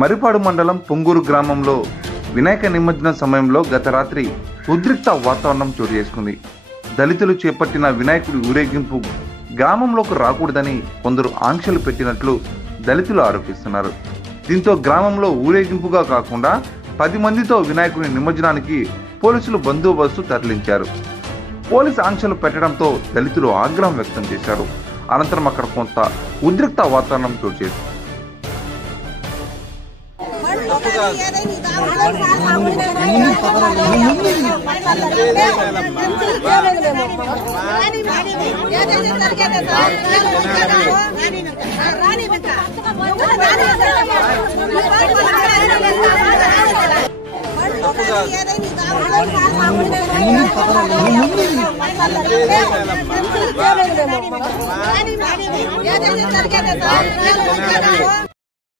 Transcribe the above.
మరిపాడు మండలం పొంగూరు గ్రామంలో వినాయక నిమజ్జనం సమయంలో గత రాత్రి ఉద్రిక్త వాతావరణం చోటు చేసుకుంది. దళితులు చేపట్టిన వినాయకుడి ఊరేగింపు గ్రామంలోకి రాకూడదని కొందరు ఆంక్షలు పెట్టినట్లు దళితులు ఆరోపిస్తున్నారు. దీంతో గ్రామంలో ఊరేగింపుగా కాకుండా 10 మందితో వినాయకుడి నిమజ్జనానికి పోలీసులు బందోబస్తు తరలించారు. పోలీసు ఆంక్షలు పెట్టడంతో దళితులు ఆగ్రహం వ్యక్తం చేశారు. అనంతరం అక్కడ కొంత ఉద్రిక్త వాతావరణం చోటు చేసుకుంది.